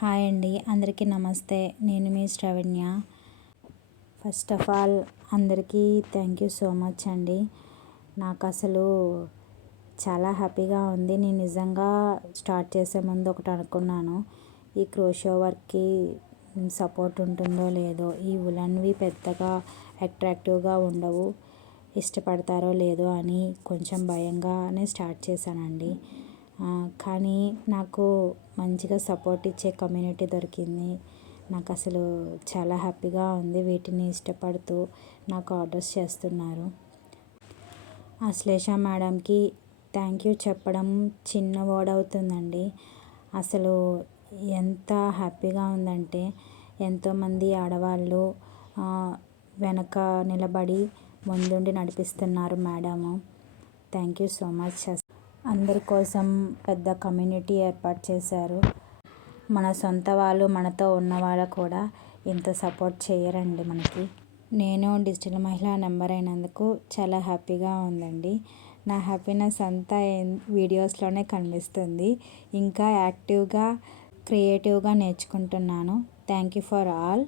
Hi అండి, అందరికీ నమస్తే. నేను మీ శ్రవణ్య. ఫస్ట్ ఆఫ్ ఆల్ అందరికీ థ్యాంక్ యూ సో మచ్ అండి. నాకు అసలు చాలా హ్యాపీగా ఉంది. నేను నిజంగా స్టార్ట్ చేసే ముందు ఒకటి అనుకున్నాను, ఈ క్రోషో వర్క్కి సపోర్ట్ ఉంటుందో లేదో, ఈ ఉలన్వి పెద్దగా అట్రాక్టివ్గా ఉండవు, ఇష్టపడతారో లేదో అని కొంచెం భయంగానే స్టార్ట్ చేశానండి. కానీ నాకు మంచిగా సపోర్ట్ ఇచ్చే కమ్యూనిటీ దొరికింది. నాకు అసలు చాలా హ్యాపీగా ఉంది. వీటిని ఇష్టపడుతూ నాకు ఆర్డర్స్ చేస్తున్నారు. అశ్లేష మేడంకి థ్యాంక్ యూ చెప్పడం చిన్న వర్డ్ అవుతుందండి. అసలు ఎంత హ్యాపీగా ఉందంటే, ఎంతోమంది ఆడవాళ్ళు వెనక నిలబడి ముందుండి నడిపిస్తున్నారు madam. Thank you so much. అందరి కోసం పెద్ద కమ్యూనిటీ ఏర్పాటు చేశారు. మన సొంత వాళ్ళు, మనతో ఉన్నవాళ్ళు కూడా ఇంత సపోర్ట్ చేయరండి మనకి. నేను డిజిటల్ మహిళా నెంబర్ అయినందుకు చాలా హ్యాపీగా ఉందండి. నా హ్యాపీనెస్ అంతా వీడియోస్లోనే కనిపిస్తుంది. ఇంకా యాక్టివ్గా, క్రియేటివ్గా నేర్చుకుంటున్నాను. Thank you for all.